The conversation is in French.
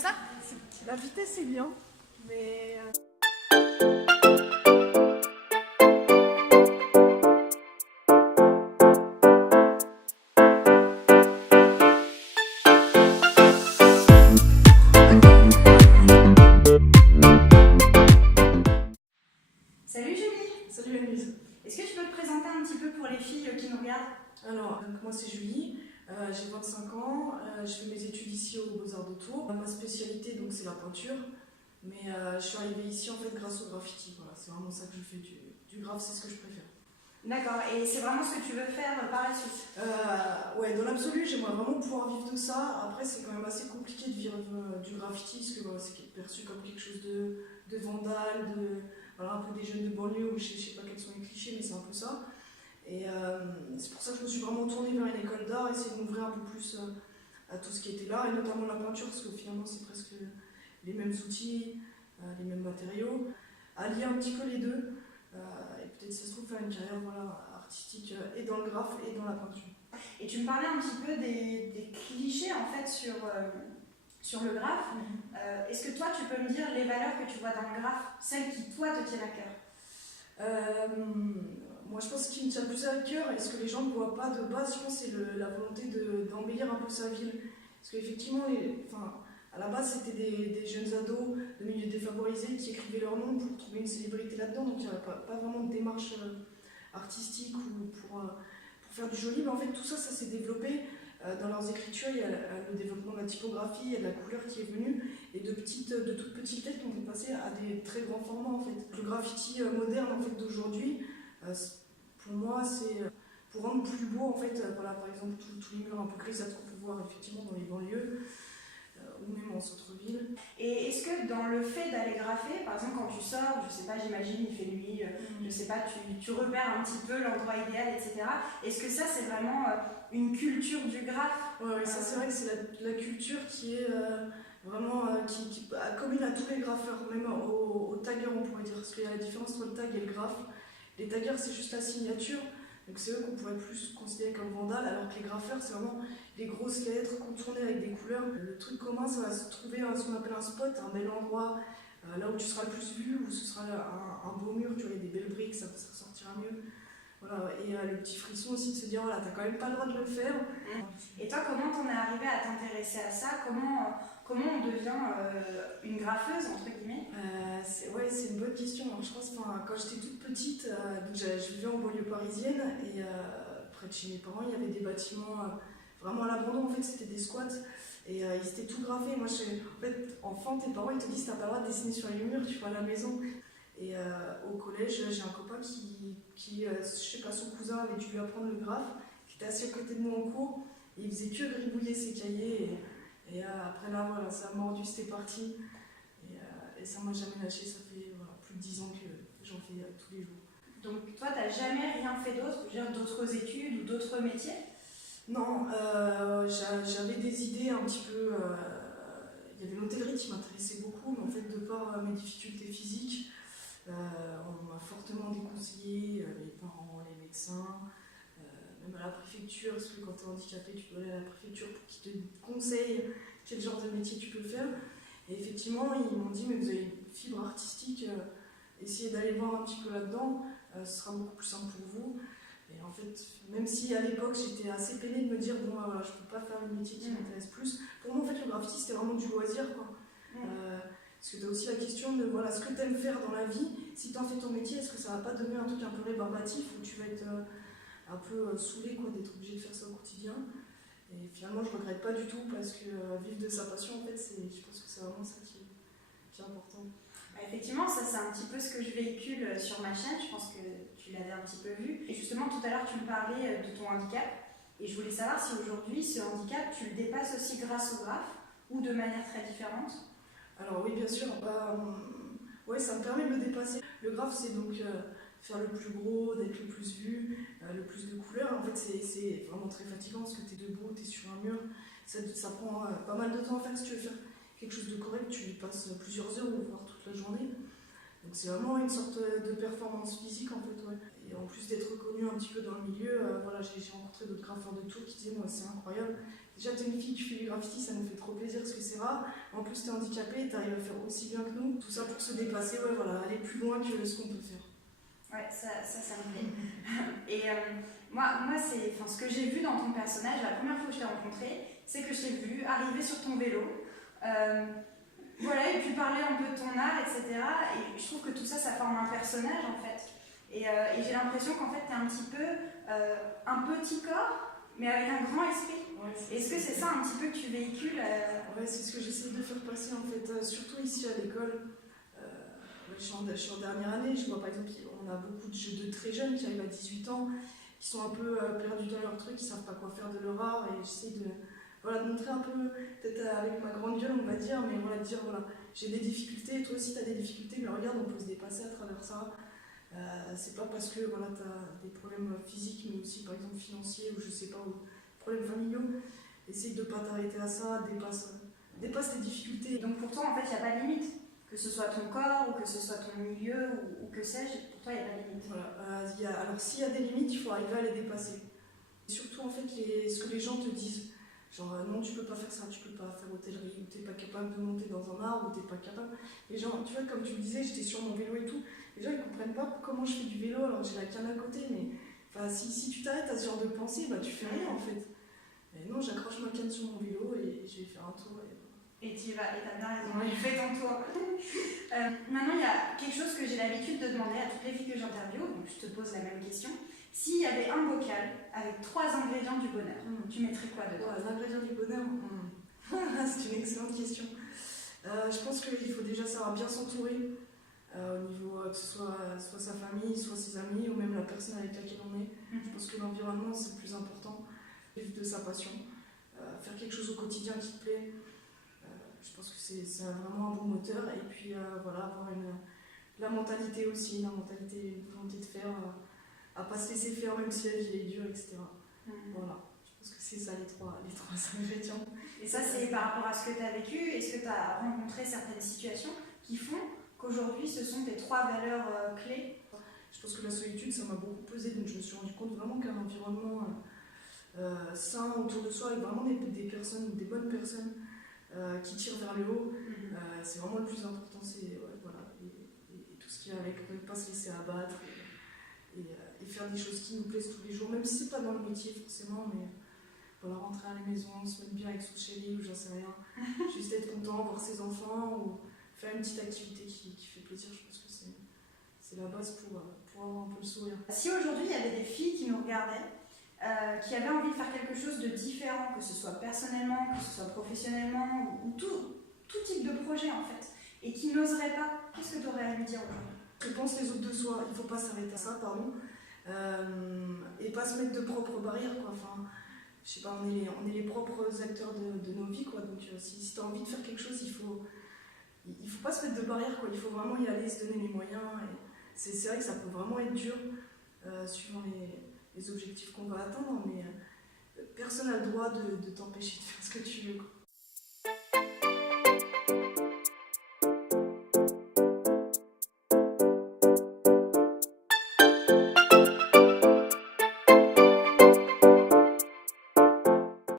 ça? La vitesse est bien, mais... Salut Julie! Salut Anne-Lise. Est-ce que tu peux te présenter un petit peu pour les filles qui nous regardent? Alors, moi c'est Julie, j'ai 25 ans, je fais mes études ici aux Beaux-Arts de Tours. Ma spécialité donc c'est la peinture, mais je suis arrivée ici en fait grâce au graffiti. Voilà, c'est vraiment ça que je fais, du graphe, c'est ce que je préfère. D'accord, et c'est vraiment ce que tu veux faire par la suite? Ouais, dans l'absolu, j'aimerais vraiment pouvoir vivre de ça. Après, c'est quand même assez compliqué de vivre du graffiti, parce que voilà, c'est perçu comme quelque chose de vandale, voilà, un peu des jeunes de banlieue, où je sais pas quels sont les clichés, mais c'est un peu ça. Et c'est pour ça que je me suis vraiment tournée vers une école d'art, essayer de m'ouvrir un peu plus à tout ce qui était là, et notamment la peinture, parce que finalement, c'est presque les mêmes outils, les mêmes matériaux. Allier un petit peu les deux. Et peut-être ça se trouve faire une carrière voilà, artistique et dans le graphe et dans la peinture. Et tu me parlais un petit peu des clichés en fait sur le graphe. Est-ce que toi tu peux me dire les valeurs que tu vois dans le graphe, celles qui toi te tiennent à cœur? Moi je pense ce qui me tient plus à cœur et ce que les gens ne voient pas de base, je pense c'est la volonté d'embellir un peu sa ville. Parce qu'effectivement, à la base c'était des jeunes ados de milieux défavorisés qui écrivaient leur nom pour trouver une célébrité là-dedans, donc il n'y avait pas vraiment de démarche artistique ou pour faire du joli, mais en fait tout ça, ça s'est développé dans leurs écritures. Il y a le développement de la typographie, il y a de la couleur qui est venue, et de toutes petites lettres qui ont été passées à des très grands formats en fait. Le graffiti moderne en fait d'aujourd'hui, pour moi c'est pour rendre plus beau en fait, voilà, par exemple tous les murs un peu grisâtres qu'on peut voir effectivement dans les banlieues, ou même en centre-ville. Et est-ce que dans le fait d'aller graffer, par exemple quand tu sors, je sais pas, j'imagine il fait nuit, je sais pas, tu repères un petit peu l'endroit idéal, etc. Est-ce que ça c'est vraiment une culture du graphe? Ouais, ça c'est vrai que c'est la culture qui est vraiment qui commune à tous les graffeurs, même aux taggers on pourrait dire, parce qu'il y a la différence entre le tag et le graphe. Les taggers c'est juste la signature, donc c'est eux qu'on pourrait plus considérer comme vandales, alors que les graffeurs c'est vraiment les grosses lettres contournées avec des couleurs. Le truc commun, ça va se trouver ce qu'on appelle un spot, un bel endroit, là où tu seras le plus vu, où ce sera un beau mur, tu vois, des belles briques, ça ressortira mieux. Voilà. Et le petit frisson aussi de se dire, voilà, t'as quand même pas le droit de le faire. Et toi, comment t'en es arrivé à t'intéresser à ça? Comment on devient une graffeuse, entre guillemets? C'est une bonne question. Je pense quand j'étais toute petite, je vivais en banlieue parisienne, et près de chez mes parents, il y avait des bâtiments vraiment à l'abandon, en fait, c'était des squats, et ils étaient tout graffés. Moi, en fait, enfant, tes parents, ils te disent, t'as pas le droit de dessiner sur les murs, tu vas à la maison. Et au collège, j'ai un copain qui je sais pas, son cousin avait dû lui apprendre le graphe, qui était assis à côté de moi en cours, et il faisait que gribouiller ses cahiers, et après là, voilà, ça a mordu, c'était parti, et ça m'a jamais lâché. Ça fait plus de 10 ans que j'en fais tous les jours. Donc toi, t'as jamais rien fait d'autre, je veux dire d'autres études ou d'autres métiers? Non, j'avais des idées un petit peu. Il y avait l'hôtellerie qui m'intéressait beaucoup, mais en fait, de par mes difficultés physiques, on m'a fortement déconseillé, les parents, les médecins, même à la préfecture, parce que quand tu es handicapé, tu dois aller à la préfecture pour qu'ils te conseillent quel genre de métier tu peux faire. Et effectivement, ils m'ont dit, mais vous avez une fibre artistique, essayez d'aller voir un petit peu là-dedans, ce sera beaucoup plus simple pour vous. Et en fait, même si à l'époque j'étais assez peinée de me dire, bon voilà, je peux pas faire le métier qui m'intéresse plus, pour moi en fait le graffiti c'était vraiment du loisir quoi. Parce que tu as aussi la question de voilà, ce que tu aimes faire dans la vie, si tu en fais ton métier, est-ce que ça va pas devenir un truc un peu rébarbatif où tu vas être un peu saoulé quoi, d'être obligé de faire ça au quotidien. Et finalement je regrette pas du tout, parce que vivre de sa passion en fait, je pense que c'est vraiment ça qui est important. Effectivement, ça c'est un petit peu ce que je véhicule sur ma chaîne, je pense que tu l'avais un petit peu vu. Et justement, tout à l'heure, tu me parlais de ton handicap, et je voulais savoir si aujourd'hui, ce handicap, tu le dépasses aussi grâce au graphe, ou de manière très différente? Alors oui, bien sûr, ouais, ça me permet de le dépasser. Le graphe, c'est donc faire le plus gros, d'être le plus vu, le plus de couleurs. En fait, c'est vraiment très fatigant, parce que tu es debout, tu es sur un mur, ça prend pas mal de temps à faire. Si tu veux faire quelque chose de correct, tu y passes plusieurs heures ou voire toute la journée. Donc c'est vraiment une sorte de performance physique en fait, ouais. Et en plus d'être reconnue un petit peu dans le milieu, voilà, j'ai rencontré d'autres graffeurs de Tours qui disaient moi c'est incroyable. Déjà t'es une fille qui fait du graffiti, ça nous fait trop plaisir parce que c'est rare. En plus t'es handicapée, t'arrives à faire aussi bien que nous. Tout ça pour se dépasser, ouais, voilà, aller plus loin que ce qu'on peut faire. Ouais, ça me plaît. Et moi c'est, enfin, ce que j'ai vu dans ton personnage, la première fois que je t'ai rencontré, c'est que je t'ai vu arriver sur ton vélo, voilà, et puis parler un peu de ton art, etc. Et je trouve que tout ça, ça forme un personnage en fait. Et j'ai l'impression qu'en fait, t'es un petit peu un petit corps, mais avec un grand esprit. Ouais, Est-ce que c'est ça un petit peu que tu véhicules Ouais, c'est ce que j'essaie de faire passer en fait, surtout ici à l'école. Je suis en dernière année, je vois par exemple, on a beaucoup de très jeunes qui arrivent à 18 ans, qui sont un peu perdus dans leur truc, qui ne savent pas quoi faire de leur art, et j'essaie de, voilà, de montrer un peu, peut-être avec ma grande gueule on va dire, mais voilà, de dire voilà, j'ai des difficultés, toi aussi tu as des difficultés, mais regarde, on peut se dépasser à travers ça. C'est pas parce que voilà, tu as des problèmes physiques, mais aussi par exemple financiers, ou je sais pas, ou problèmes familiaux, essaye de ne pas t'arrêter à ça, dépasse tes difficultés. Donc pour toi, en fait, il n'y a pas de limite. Que ce soit ton corps, ou que ce soit ton milieu, ou que sais-je, pour toi, il n'y a pas de limite. Voilà. Alors s'il y a des limites, il faut arriver à les dépasser. Et surtout, en fait, ce que les gens te disent. Genre, non, tu peux pas faire ça, tu peux pas faire hôtellerie, ou t'es pas capable de monter dans un arbre, ou t'es pas capable. Les gens, tu vois, comme tu me disais, j'étais sur mon vélo et tout. Les gens, ils comprennent pas comment je fais du vélo, alors j'ai la canne à côté, mais enfin, si tu t'arrêtes à ce genre de pensée, bah tu fais rien en fait. Mais non, j'accroche ma canne sur mon vélo et je vais faire un tour. Et tu y vas, et t'as bien raison, fais ton tour. Maintenant, il y a quelque chose que j'ai l'habitude de demander à toutes les filles que j'interviewe, donc je te pose la même question. S'il y avait un bocal avec 3 ingrédients du bonheur, tu mettrais quoi dedans? L'ingrédient du bonheur, c'est une excellente question. Je pense qu'il faut déjà savoir bien s'entourer, au niveau que ce soit sa famille, soit ses amis, ou même la personne avec laquelle on est. Je pense que l'environnement, c'est le plus important, vivre de sa passion, faire quelque chose au quotidien qui te plaît. Je pense que c'est vraiment un bon moteur. Et puis voilà, avoir la mentalité aussi, une volonté de faire, à pas se laisser faire même si la vie est dure, etc. Voilà, je pense que c'est ça les trois ingrédients. Et ça, c'est par rapport à ce que tu as vécu. Est-ce que tu as rencontré certaines situations qui font qu'aujourd'hui, ce sont tes 3 valeurs clés? Je pense que la solitude, ça m'a beaucoup pesé. Donc je me suis rendu compte vraiment qu'un environnement sain autour de soi, avec vraiment des personnes, des bonnes personnes, qui tirent vers le haut, c'est vraiment le plus important. C'est voilà, et tout ce qui est avec, ne pas se laisser abattre et faire des choses qui nous plaisent tous les jours, même si c'est pas dans le métier forcément, mais voilà, rentrer à la maison, se mettre bien avec son chéri ou j'en sais rien, juste être content, voir ses enfants ou faire une petite activité qui fait plaisir. Je pense que c'est la base pour avoir un peu le sourire. Si aujourd'hui il y avait des filles qui nous regardaient, qui avaient envie de faire quelque chose de différent, que ce soit personnellement, que ce soit professionnellement, ou tout type de projet en fait, et qui n'oseraient pas, qu'est-ce que tu aurais à lui dire aujourd'hui? Je pense les autres de soi, il ne faut pas s'arrêter à ça, pardon, et pas se mettre de propres barrières, quoi. Enfin, je sais pas, on est les propres acteurs de nos vies, quoi. Donc si tu as envie de faire quelque chose, il faut pas se mettre de barrières, quoi. Il faut vraiment y aller, se donner les moyens. Et c'est vrai que ça peut vraiment être dur, suivant les objectifs qu'on va atteindre, mais personne n'a le droit de t'empêcher de faire ce que tu veux, quoi.